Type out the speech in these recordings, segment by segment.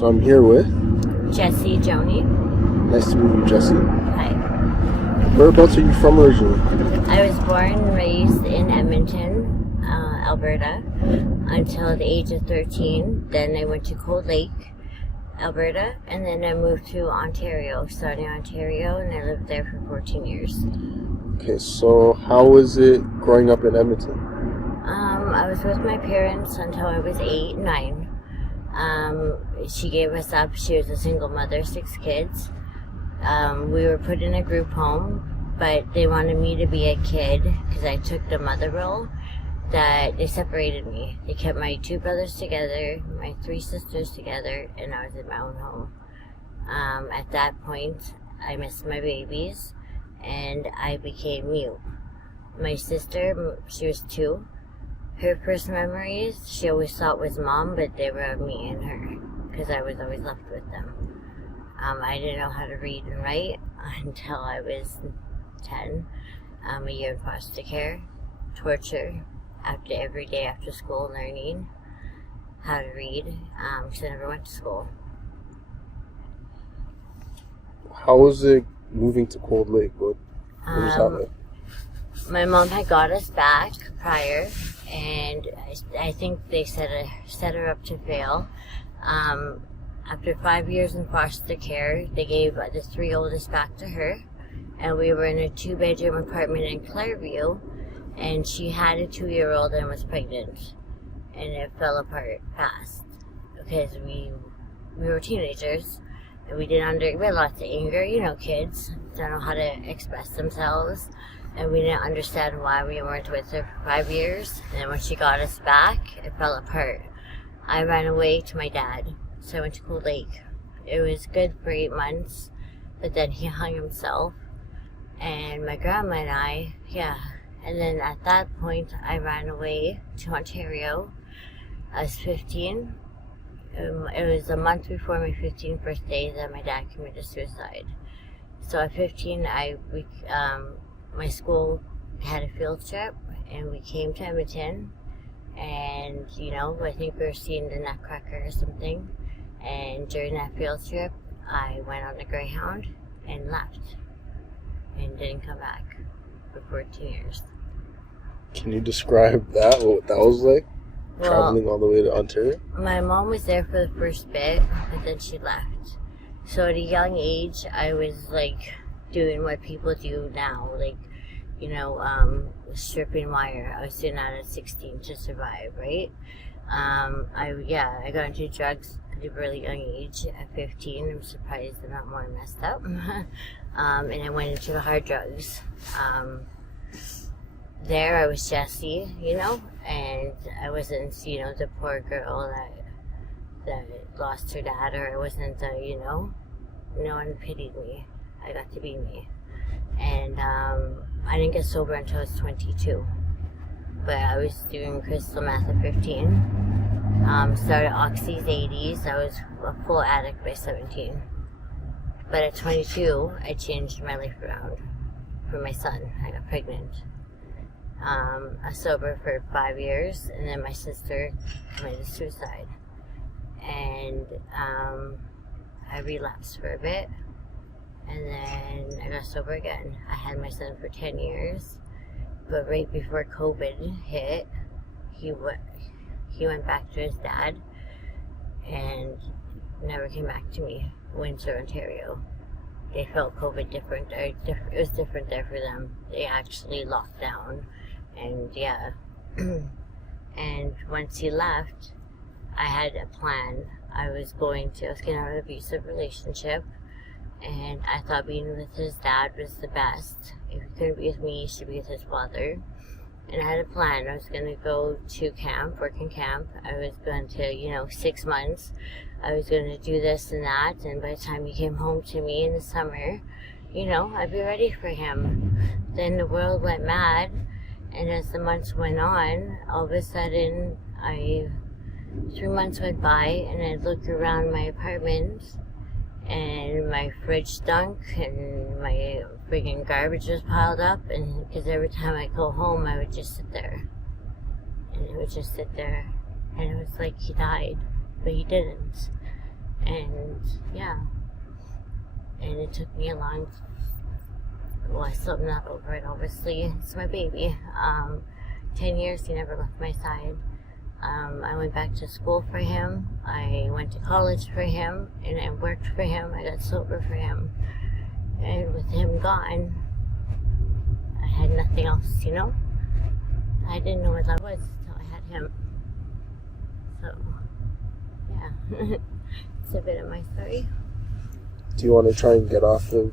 So I'm here with Jessie Joni. Nice to meet you, Jessie. Hi. Whereabouts are you from originally? I was born and raised in Edmonton, Alberta, until the age of 13. Then I went to Cold Lake, Alberta, and then I moved to Ontario, starting Ontario, and I lived there for 14 years. Okay, so how was it growing up in Edmonton? I was with my parents until I was 8, 9. She gave us up. She was a single mother, 6 kids. We were put in a group home, but they wanted me to be a kid because I took the mother role. That they separated me. They kept my 2 brothers together, my 3 sisters together, and I was in my own home. At that point, I missed my babies, and I became mute. My sister, she was 2. Her first memories, she always thought was mom, but they were of me and her, because I was always left with them. I didn't know how to read and write until I was 10. A year in foster care, torture, every day after school, learning how to read, because I never went to school. How was it moving to Cold Lake? What was happening? My mom had got us back prior, and I think they set her up to fail. After 5 years in foster care, they gave the 3 oldest back to her, and we were in a 2-bedroom apartment in Clairview, and she had a 2-year-old and was pregnant, and it fell apart fast because we were teenagers, and we had lots of anger. You know, kids don't know how to express themselves. And we didn't understand why we weren't with her for 5 years. And then when she got us back, it fell apart. I ran away to my dad. So I went to Cold Lake. It was good for 8 months, but then he hung himself. And my grandma and I, And then at that point, I ran away to Ontario. I was 15. It was a month before my 15th birthday that my dad committed suicide. So at 15, my school had a field trip, and we came to Edmonton, and I think we were seeing the Nutcracker or something, and during that field trip I went on a Greyhound and left and didn't come back for 14 years. Can you describe that, what that was like, traveling all the way to Ontario? My mom was there for the first bit, but then she left. So at a young age I was like doing what people do now, like, stripping wire. I was doing that at 16 to survive, right? I got into drugs at a really young age. At 15, I'm surprised I'm not more messed up. And I went into the hard drugs. There I was Jessie, and I wasn't, the poor girl that lost her dad, or I wasn't the, no one pitied me. I got to be me. And I didn't get sober until I was 22. But I was doing crystal meth at 15. Started Oxy's 80s. I was a full addict by 17. But at 22, I changed my life around for my son. I got pregnant. I was sober for 5 years, and then my sister committed suicide. And I relapsed for a bit. And then I got sober again. I had my son for 10 years. But right before COVID hit, he went back to his dad and never came back to me. Windsor, Ontario. They felt COVID different. It was different there for them. They actually locked down. And and once he left, I had a plan. I was getting out of an abusive relationship. And I thought being with his dad was the best. If he couldn't be with me, he should be with his father. And I had a plan. I was going to go to camp, work in camp. I was going to, 6 months. I was going to do this and that. And by the time he came home to me in the summer, I'd be ready for him. Then the world went mad. And as the months went on, all of a sudden, 3 months went by, and I'd look around my apartment, and my fridge stunk, and my friggin' garbage was piled up, and because every time I go home, I would just sit there, and it would just sit there, and it was like he died, but he didn't. And yeah, and it took me a long, well, I still am not over it, obviously. It's my baby. 10 years he never left my side. I went back to school for him. I went to college for him, and I worked for him. I got sober for him. And with him gone, I had nothing else, you know? I didn't know what love was until I had him. So, yeah. It's a bit of my story. Do you want to try and get off of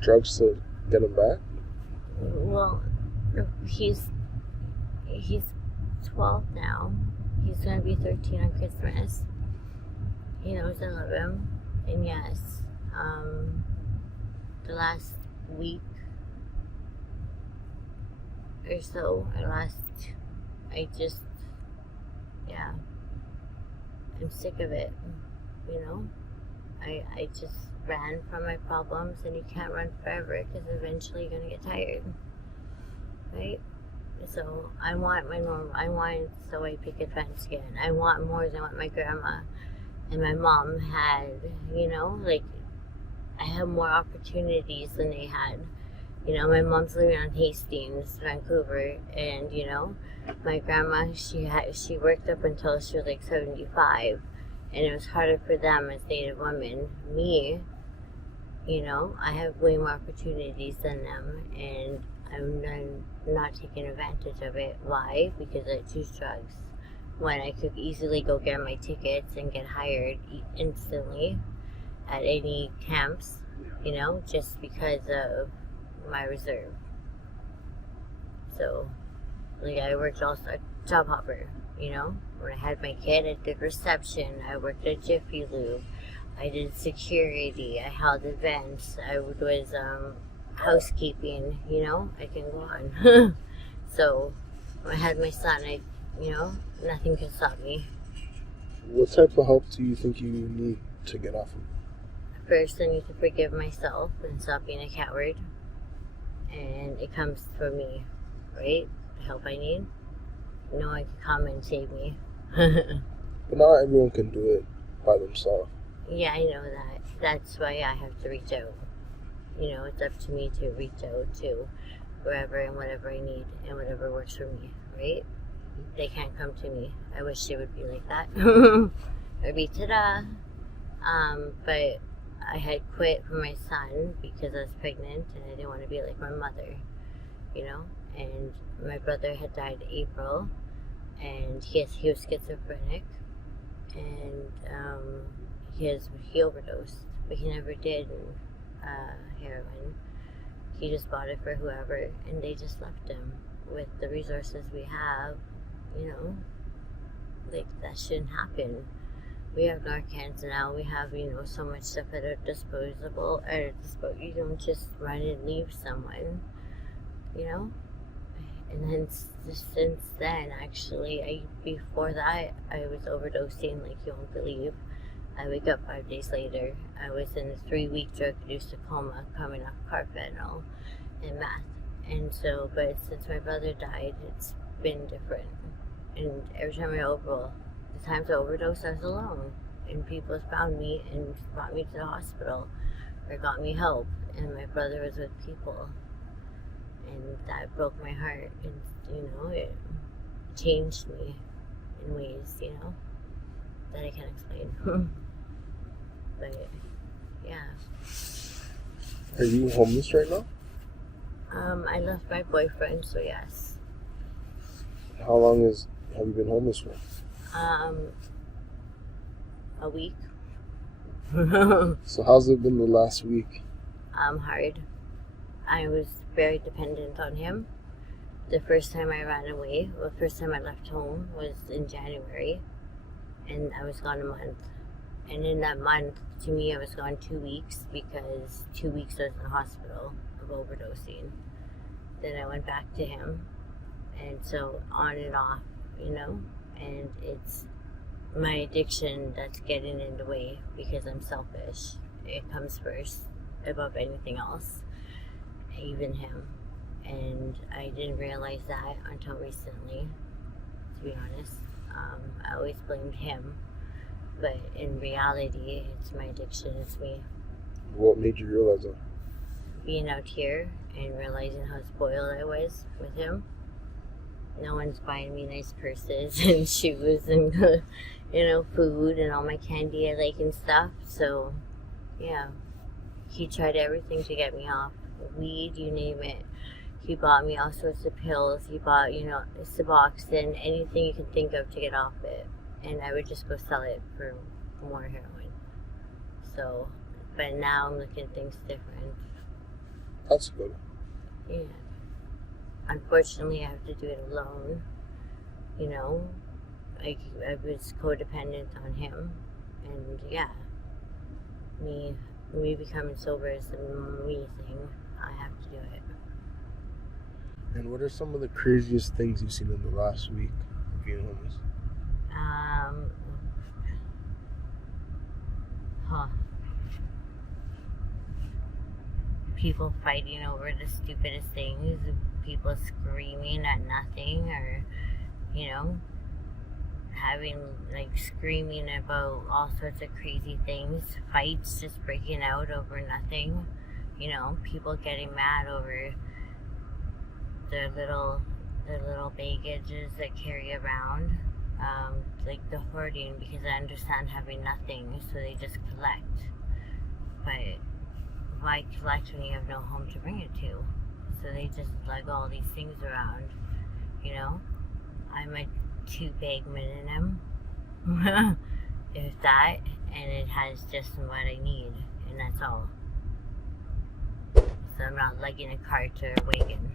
drugs to get him back? Well, he's 12 now. He's going to be 13 on Christmas. He knows I love him. And yes, the last week or so, yeah, I'm sick of it, you know? I just ran from my problems, and you can't run forever because eventually you're going to get tired, right? So I want my normal, I want the white picket fence again. I want more than what my grandma and my mom had, you know? Like, I have more opportunities than they had. You know, my mom's living on Hastings, Vancouver, and, you know, my grandma, she worked up until she was like 75, and it was harder for them as Native women. Me, you know, I have way more opportunities than them, and I'm not taking advantage of it. Why? Because I choose drugs. When I could easily go get my tickets and get hired instantly at any camps, you know, just because of my reserve. So, like, I worked also a job hopper, you know. When I had my kid, I did reception. I worked at Jiffy Lube. I did security. I held events. I was housekeeping, you know. I can go on. So, when I had my son, you know, nothing can stop me. What type of help do you think you need to get off of? First, I need to forgive myself and stop being a coward. And it comes from me, right? The help I need. No one can come and save me. But not everyone can do it by themselves. Yeah, I know that. That's why I have to reach out. You know, it's up to me to reach out to wherever and whatever I need and whatever works for me, right? They can't come to me. I wish they would be like that. Or be ta-da. But I had quit for my son because I was pregnant and I didn't want to be like my mother, you know? And my brother had died in April, and he was schizophrenic, and he overdosed, but he never did heroin. He just bought it for whoever, and they just left him. With the resources we have, you know, like, that shouldn't happen. We have Narcans now. We have, you know, so much stuff at our disposal. You don't just run and leave someone, you know. And then since then, actually, before that, I was overdosing like you won't believe. I wake up 5 days later. I was in a 3-week drug-induced coma, coming off carfentanil and meth. And so, but since my brother died, it's been different. And every time the times I overdosed, I was alone. And people found me and brought me to the hospital or got me help. And my brother was with people. And that broke my heart. And, you know, it changed me in ways, you know, that I can't explain. But, yeah. Are you homeless right now? I left my boyfriend, so yes. How long have you been homeless for? A week. So how's it been the last week? Hard. I was very dependent on him. The first time I ran away, the first time I left home was in January, and I was gone a month. And in that month, to me, I was gone 2 weeks because 2 weeks I was in the hospital of overdosing. Then I went back to him, and so on and off, you know. And it's my addiction that's getting in the way because I'm selfish. It comes first above anything else, even him. And I didn't realize that until recently, to be honest. I always blamed him But in reality, it's my addiction. It's me What made you realize that? being out here and realizing how spoiled I was with him. No one's buying me nice purses and shoes and, food and all my candy I like and stuff. So, yeah, he tried everything to get me off. Weed, you name it. He bought me all sorts of pills. He bought, Suboxone, anything you can think of to get off it. And I would just go sell it for more heroin. So, but now I'm looking at things different. That's good. Yeah. Unfortunately, I have to do it alone. I was codependent on him. And yeah, me becoming sober is a me thing. I have to do it. And what are some of the craziest things you've seen in the last week of being homeless? People fighting over the stupidest things, people screaming at nothing, or, having, screaming about all sorts of crazy things, fights just breaking out over nothing, people getting mad over their little baggages they carry around, the hoarding, because I understand having nothing, so they just collect. But why collect when you have no home to bring it to? So they just lug all these things around, I'm a 2-bag minimum, if that, and it has just what I need, and that's all. So I'm not lugging a cart or a wagon,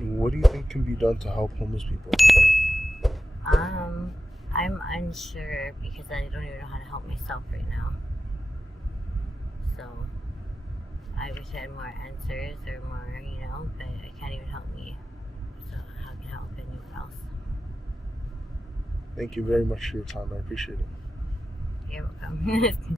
What do you think can be done to help homeless people? I'm unsure because I don't even know how to help myself right now. So I wish I had more answers or more, but I can't even help me. So how can I help anyone else? Thank you very much for your time. I appreciate it. You're welcome.